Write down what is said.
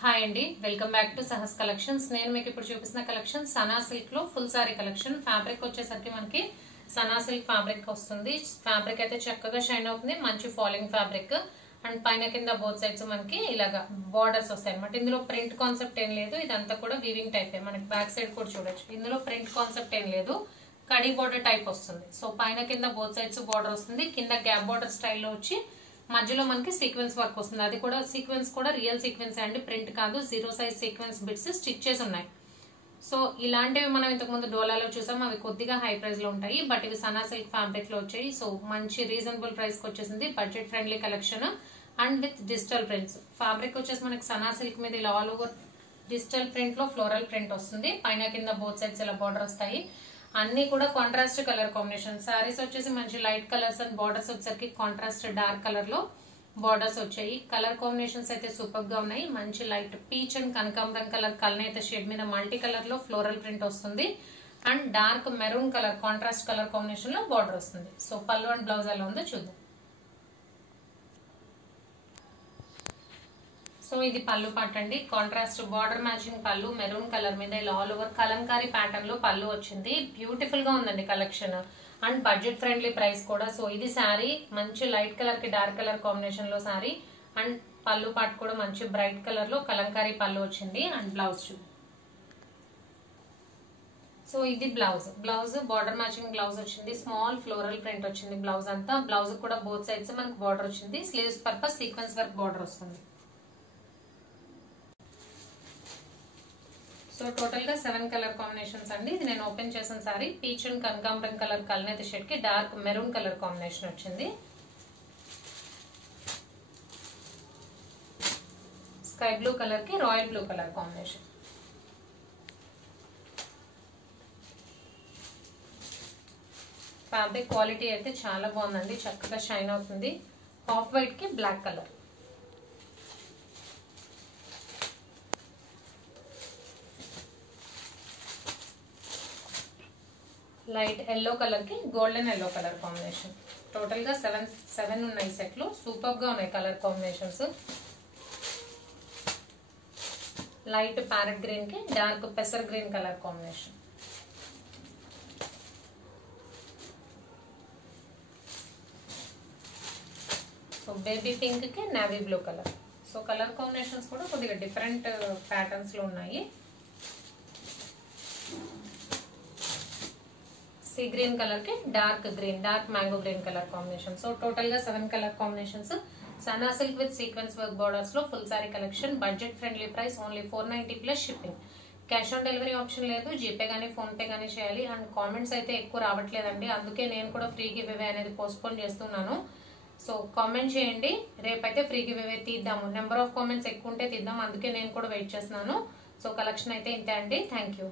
Hi అండి, welcome back to Sahas collections. నేను మీకు ఇప్పుడు చూపిస్తున్న కలెక్షన్ సనా సిల్క్ లో ఫుల్ సారీ కలెక్షన్. ఫ్యాబ్రిక్ వచ్చేసరికి మనకి సనా సిల్క్ ఫ్యాబ్రిక్ వస్తుంది. ఫ్యాబ్రిక్ అయితే చక్కగా షైన్ అవుతుంది, మంచి ఫాలింగ్ ఫ్యాబ్రిక్. అండ్ పైన కింద బోత్ సైడ్స్ మనకి ఇలాగా బార్డర్స్ వస్తాయి అనమాట. ఇందులో ప్రింట్ కాన్సెప్ట్ ఏం లేదు, ఇదంతా కూడా వీవింగ్ టైప్. మనకి బ్యాక్ సైడ్ కూడా చూడొచ్చు, ఇందులో ప్రింట్ కాన్సెప్ట్ ఏం లేదు, కడీ బోర్డర్ టైప్ వస్తుంది. సో పైన కింద బోత్ సైడ్స్ బార్డర్ వస్తుంది, కింద గ్యాప్ బార్డర్ స్టైల్లో వచ్చి మధ్యలో మనకి సీక్వెన్స్ వర్క్ వస్తుంది. అది కూడా సీక్వెన్స్ కూడా రియల్ సీక్వెన్స్ అండి, ప్రింట్ కాదు. 0 సైజ్ సీక్వెన్స్ బిట్స్ స్టిచ్ చేసి ఉన్నాయి. సో ఇలాంటివి మనం ఇంతకు ముందు డోలాలో చూసాం, అవి కొద్దిగా హై ప్రైస్ లో ఉంటాయి. బట్ ఇవి సనా సిల్క్ ఫ్యాబ్రిక్ లో వచ్చాయి. సో మంచి రీజనబుల్ ప్రైస్ కి వచ్చేసింది, budget friendly collection and with digital prints. Fabric వచ్చేసి మనకి సనా సిల్క్ మీద ఇలా ఆల్ ఓవర్ డిజిటల్ ప్రింట్ లో ఫ్లోరల్ ప్రింట్ వస్తుంది. పైన కింద బోత్ సైడ్స్ ఇలా బార్డర్ వస్తాయి. అన్ని కూడా కాంట్రాస్ట్ కలర్ కాంబినేషన్. సారీస్ వచ్చేసి మంచి లైట్ కలర్స్ అండ్ బార్డర్స్ వచ్చేసరికి కాంట్రాస్ట్ డార్క్ కలర్ లో బార్డర్స్ వచ్చాయి. కలర్ కాంబినేషన్స్ అయితే సూపర్ గా ఉన్నాయి. మంచి లైట్ పీచ్ అండ్ కనకాంబరం కలర్ కల్నేత షేడ్ మీద మల్టీ కలర్ లో ఫ్లోరల్ ప్రింట్ వస్తుంది. And dark maroon colour contrast colour combination లో బార్డర్ వస్తుంది. సో పళ్ళు అండ్ బ్లౌజ్ ఎలా ఉందో చూద్దాం. సో ఇది పళ్ళు పార్ట్ అండి, కాంట్రాస్ట్ బార్డర్ మ్యాచింగ్ పళ్ళు, మెరూన్ కలర్ మీద ఇలా ఆల్ ఓవర్ కలంకారీ ప్యాటర్న్ లో పళ్ళు వచ్చింది. బ్యూటిఫుల్ గా ఉందండి collection and budget friendly price కూడా. సో ఇది శారీ మంచి లైట్ కలర్ కి డార్క్ కలర్ కాంబినేషన్ లో శారీ. అండ్ పళ్ళు పార్ట్ కూడా మంచి బ్రైట్ కలర్ లో కలంకారీ పళ్ళు వచ్చింది. అండ్ బ్లౌజ్ చూ. సో ఇది బ్లౌజ్ బార్డర్ మ్యాచింగ్ బ్లౌజ్ వచ్చింది. స్మాల్ ఫ్లోరల్ ప్రింట్ వచ్చింది బ్లౌజ్ అంతా. బ్లౌజ్ కూడా బోత్ సైడ్స్ మనకు బార్డర్ వచ్చింది. Sleeves purpose sequence work border వస్తుంది. సో టోటల్ గా 7 కలర్ కాంబినేషన్స్ అండి. ఇది నేను ఓపెన్ చేసిన సారీ పీచ్ అండ్ కనకాంబరం కలర్ కల్నేత షేడ్ కి డార్క్ మెరూన్ కలర్ కాంబినేషన్ వచ్చింది. స్కై బ్లూ కలర్ కి royal blue colour combination. Fabric quality అయితే చాలా బాగుందండి, చక్కగా షైన్ అవుతుంది. హాఫ్ వైట్ కి black colour. Light yellow colour కి golden yellow colour combination. Total గా 7 ఉన్నాయి సెట్ లో. సూపర్ గా ఉన్నాయి colour combinations. Light parrot green కి డార్క్ పెసర్ green colour combination. So baby pink కి navy blue colour. So colour combinations కూడా కొద్దిగా డిఫరెంట్ ప్యాటర్న్స్ లో ఉన్నాయి. సీ గ్రీన్ కలర్ కి dark green, dark mango green colour combination. So total గా 7 colour combinations. Sana silk with sequence work borders లో full sari collection. Budget friendly price only 490 plus shipping. Cash on delivery option లేదు, GPay గానీ PhonePe గానీ చేయాలి. And comments అయితే ఎక్కువ రావట్లేదండి, అందుకే నేను కూడా ఫ్రీ గివ్ అవే అనేది పోస్ట్పోన్ చేస్తున్నాను. సో కామెంట్ చేయండి, రేపైతే ఫ్రీ గివ్ అవే తీద్దాము. నెంబర్ ఆఫ్ కామెంట్స్ ఎక్కువ ఉంటే తీద్దాం, అందుకే నేను కూడా వెయిట్ చేస్తున్నాను. సో కలెక్షన్ అయితే ఇంతే అండి. Thank you.